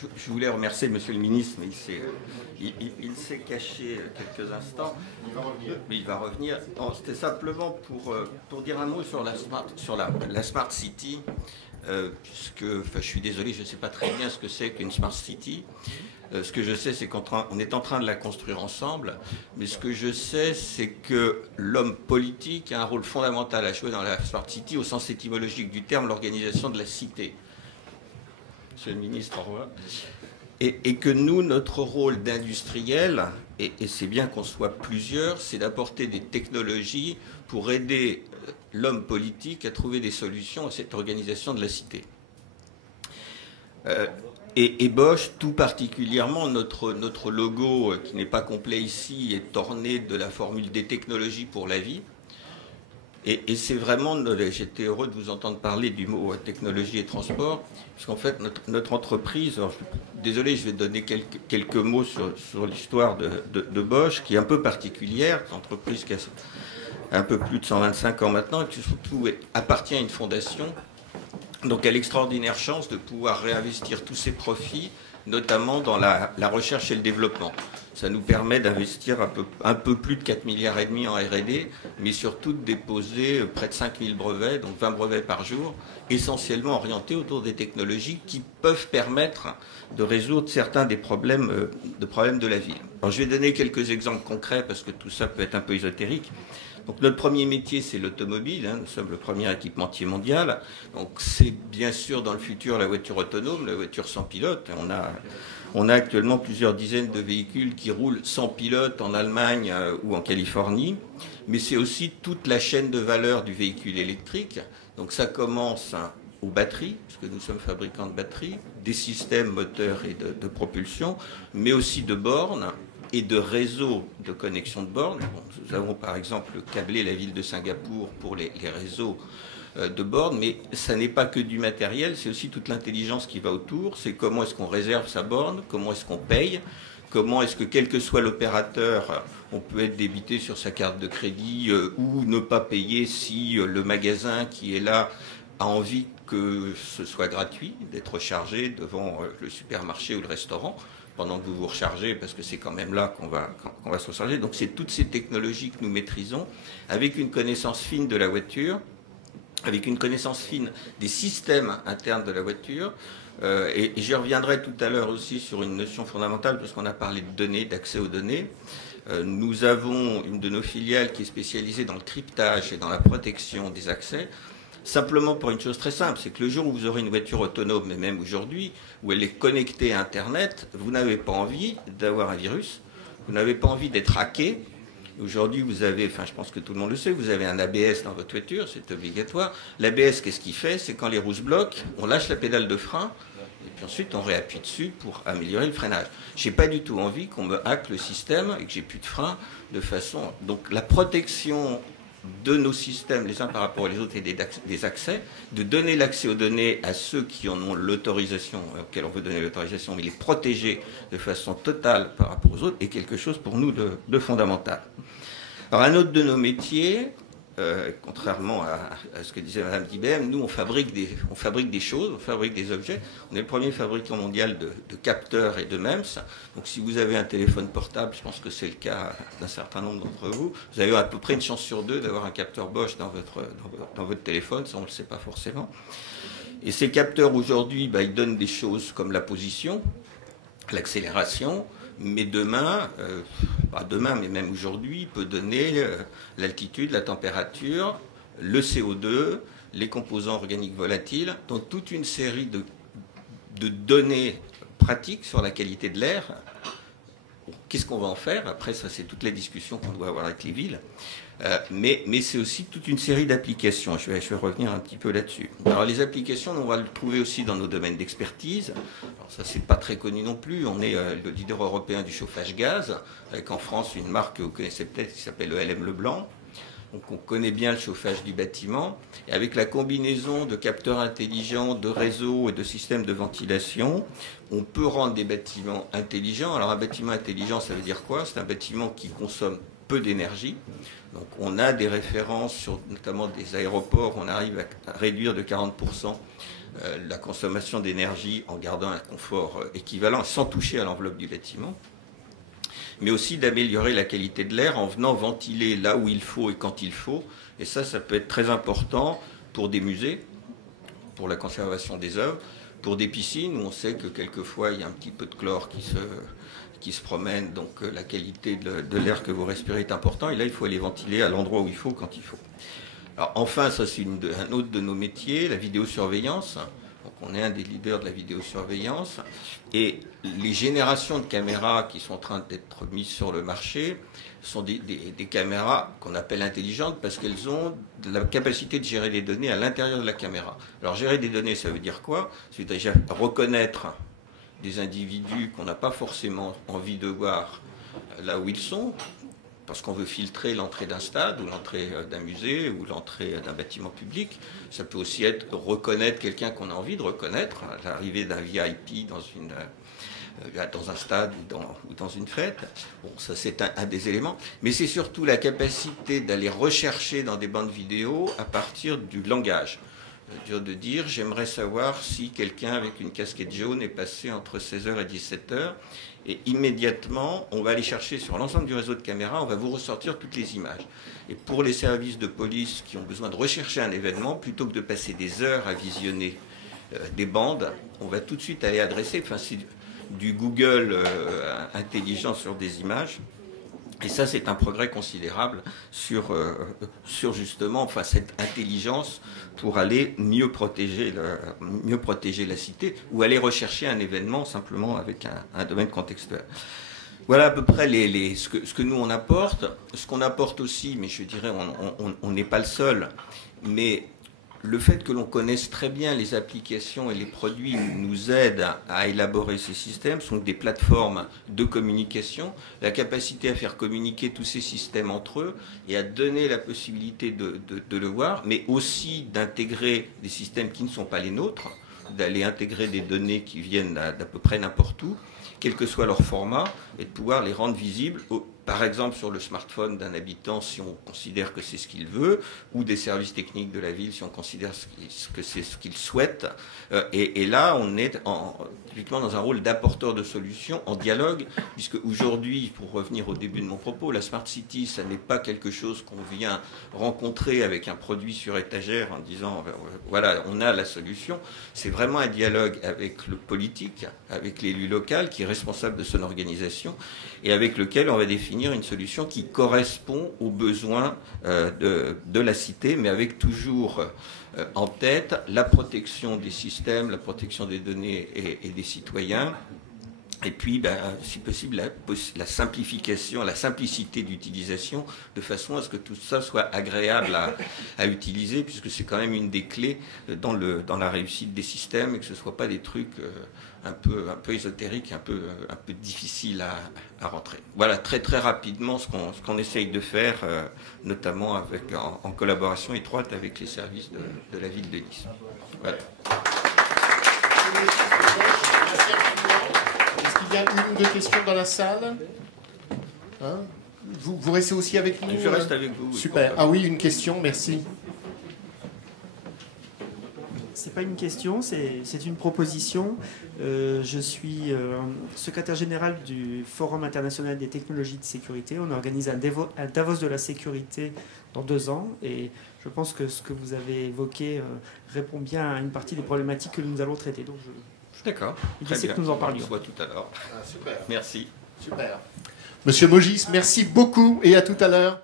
je voulais remercier Monsieur le ministre, mais il s'est caché quelques instants. Mais il va revenir. C'était simplement pour dire un mot sur la Smart City, puisque, enfin, je suis désolé, je ne sais pas très bien ce que c'est qu'une Smart City. Ce que je sais, c'est qu'on est en train de la construire ensemble, mais ce que je sais, c'est que l'homme politique a un rôle fondamental à jouer dans la Smart City, au sens étymologique du terme, l'organisation de la cité. Monsieur le ministre, au revoir. Et que nous, notre rôle d'industriel, et c'est bien qu'on soit plusieurs, c'est d'apporter des technologies pour aider l'homme politique à trouver des solutions à cette organisation de la cité. Et Bosch, tout particulièrement, notre logo, qui n'est pas complet ici, est orné de la formule des technologies pour la vie. Et c'est vraiment, j'étais heureux de vous entendre parler du mot technologie et transport, parce qu'en fait, notre entreprise, alors, désolé, je vais donner quelques mots sur l'histoire de Bosch, qui est un peu particulière, une entreprise qui a un peu plus de 125 ans maintenant, et qui surtout appartient à une fondation. Donc, a l'extraordinaire chance de pouvoir réinvestir tous ses profits, notamment dans la recherche et le développement. Ça nous permet d'investir un peu plus de 4,5 milliards en R&D, mais surtout de déposer près de 5000 brevets, donc 20 brevets par jour, essentiellement orientés autour des technologies qui peuvent permettre de résoudre certains des problèmes de la ville. Alors, je vais donner quelques exemples concrets, parce que tout ça peut être un peu ésotérique. Donc, notre premier métier, c'est l'automobile. Nous sommes le premier équipementier mondial. Donc, c'est bien sûr dans le futur la voiture autonome, la voiture sans pilote. On a actuellement plusieurs dizaines de véhicules qui roulent sans pilote en Allemagne ou en Californie. Mais c'est aussi toute la chaîne de valeur du véhicule électrique. Donc, ça commence aux batteries, puisque nous sommes fabricants de batteries, des systèmes moteurs et de propulsion, mais aussi de bornes et de réseaux de connexion de bornes. Bon, nous avons par exemple câblé la ville de Singapour pour les réseaux de bornes, mais ça n'est pas que du matériel, c'est aussi toute l'intelligence qui va autour. C'est comment est-ce qu'on réserve sa borne, comment est-ce qu'on paye, comment est-ce que quel que soit l'opérateur, on peut être débité sur sa carte de crédit ou ne pas payer si le magasin qui est là a envie que ce soit gratuit, d'être chargé devant le supermarché ou le restaurant, pendant que vous vous rechargez, parce que c'est quand même là qu'on va se recharger. Donc c'est toutes ces technologies que nous maîtrisons, avec une connaissance fine de la voiture, avec une connaissance fine des systèmes internes de la voiture. Et j'y reviendrai tout à l'heure aussi sur une notion fondamentale, parce qu'on a parlé de données, d'accès aux données. Nous avons une de nos filiales qui est spécialisée dans le cryptage et dans la protection des accès. Simplement pour une chose très simple, c'est que le jour où vous aurez une voiture autonome, et même aujourd'hui, où elle est connectée à Internet, vous n'avez pas envie d'avoir un virus, vous n'avez pas envie d'être hacké. Aujourd'hui, vous avez, enfin je pense que tout le monde le sait, vous avez un ABS dans votre voiture, c'est obligatoire. L'ABS, qu'est-ce qu'il fait? C'est quand les roues se bloquent, on lâche la pédale de frein, et puis ensuite on réappuie dessus pour améliorer le freinage. Je n'ai pas du tout envie qu'on me hacke le système et que j'ai plus de frein de façon... Donc la protection de nos systèmes les uns par rapport aux autres et des accès, de donner l'accès aux données à ceux qui en ont l'autorisation, auxquels on veut donner l'autorisation, mais les protéger de façon totale par rapport aux autres, est quelque chose pour nous de fondamental. Alors un autre de nos métiers, contrairement à ce que disait Mme d'IBM, nous on fabrique des choses, on fabrique des objets. On est le premier fabricant mondial de capteurs et de MEMS. Donc si vous avez un téléphone portable, je pense que c'est le cas d'un certain nombre d'entre vous, vous avez à peu près une chance sur deux d'avoir un capteur Bosch dans votre téléphone, ça on ne le sait pas forcément. Et ces capteurs aujourd'hui, ils donnent des choses comme la position, l'accélération, mais demain, pas demain, mais même aujourd'hui, il peut donner l'altitude, la température, le CO2, les composants organiques volatiles, donc toute une série de données pratiques sur la qualité de l'air. Qu'est-ce qu'on va en faire? Après, ça, c'est toutes les discussions qu'on doit avoir avec les villes. Mais c'est aussi toute une série d'applications. Je vais revenir un petit peu là-dessus. Alors, les applications, on va le trouver aussi dans nos domaines d'expertise. Alors, ça, c'est pas très connu non plus. On est le leader européen du chauffage gaz, avec en France une marque que vous connaissez peut-être qui s'appelle ELM Leblanc. Donc, on connaît bien le chauffage du bâtiment. Et avec la combinaison de capteurs intelligents, de réseaux et de systèmes de ventilation, on peut rendre des bâtiments intelligents. Alors, un bâtiment intelligent, ça veut dire quoi? C'est un bâtiment qui consomme peu d'énergie. Donc on a des références sur notamment des aéroports, on arrive à réduire de 40% la consommation d'énergie en gardant un confort équivalent sans toucher à l'enveloppe du bâtiment, mais aussi d'améliorer la qualité de l'air en venant ventiler là où il faut et quand il faut. Et ça peut être très important pour des musées, pour la conservation des œuvres, pour des piscines où on sait que quelquefois il y a un petit peu de chlore qui se promène, donc la qualité de l'air que vous respirez est important, et là il faut aller ventiler à l'endroit où il faut, quand il faut. Alors enfin, ça c'est un autre de nos métiers, la vidéosurveillance. Donc on est un des leaders de la vidéosurveillance, et les générations de caméras qui sont en train d'être mises sur le marché sont des caméras qu'on appelle intelligentes parce qu'elles ont la capacité de gérer les données à l'intérieur de la caméra. Alors gérer des données, ça veut dire quoi? C'est déjà reconnaître des individus qu'on n'a pas forcément envie de voir là où ils sont, parce qu'on veut filtrer l'entrée d'un stade ou l'entrée d'un musée ou l'entrée d'un bâtiment public. Ça peut aussi être reconnaître quelqu'un qu'on a envie de reconnaître, l'arrivée d'un VIP dans un stade ou dans une fête. Bon, ça c'est un des éléments. Mais c'est surtout la capacité d'aller rechercher dans des bandes vidéo à partir du langage. De dire, j'aimerais savoir si quelqu'un avec une casquette jaune est passé entre 16h et 17h, et immédiatement, on va aller chercher sur l'ensemble du réseau de caméras, on va vous ressortir toutes les images. Et pour les services de police qui ont besoin de rechercher un événement, plutôt que de passer des heures à visionner des bandes, on va tout de suite aller adresser, enfin c'est du Google intelligent sur des images. Et ça, c'est un progrès considérable sur justement cette intelligence pour aller mieux protéger la cité ou aller rechercher un événement simplement avec un domaine contextuel. Voilà à peu près ce que nous on apporte. Ce qu'on apporte aussi, mais je dirais on n'est pas le seul, mais le fait que l'on connaisse très bien les applications et les produits nous aide à élaborer ces systèmes. Ce sont des plateformes de communication, la capacité à faire communiquer tous ces systèmes entre eux et à donner la possibilité de le voir, mais aussi d'intégrer des systèmes qui ne sont pas les nôtres, d'aller intégrer des données qui viennent d'à peu près n'importe où, quel que soit leur format, et de pouvoir les rendre visibles, par exemple sur le smartphone d'un habitant si on considère que c'est ce qu'il veut, ou des services techniques de la ville si on considère que c'est ce qu'il souhaite. Et là, on est typiquement dans un rôle d'apporteur de solutions en dialogue, puisque aujourd'hui, pour revenir au début de mon propos, la Smart City, ça n'est pas quelque chose qu'on vient rencontrer avec un produit sur étagère en disant voilà, on a la solution. C'est vraiment un dialogue avec le politique, avec l'élu local qui est responsable de son organisation et avec lequel on va définir une solution qui correspond aux besoins de la cité, mais avec toujours en tête la protection des systèmes, la protection des données et des citoyens, et puis, si possible, la simplification, la simplicité d'utilisation, de façon à ce que tout ça soit agréable à utiliser, puisque c'est quand même une des clés dans la réussite des systèmes, et que ce ne soit pas des trucs un peu ésotériques, un peu difficiles à rentrer. Voilà, très très rapidement ce qu'on essaye de faire, notamment en collaboration étroite avec les services de la ville de Nice. Voilà. Il y a une ou deux questions dans la salle. Hein, vous restez aussi avec nous? Je reste avec vous. Super. Ah oui, une question, merci. C'est pas une question, c'est une proposition. Je suis secrétaire général du Forum international des technologies de sécurité. On organise un Davos de la sécurité dans 2 ans, et je pense que ce que vous avez évoqué répond bien à une partie des problématiques que nous allons traiter. Donc d'accord. L'idée, c'est que nous en parlions. On se voit tout à l'heure. Ah, super. Merci. Super. Monsieur Mogis, merci beaucoup et à tout à l'heure.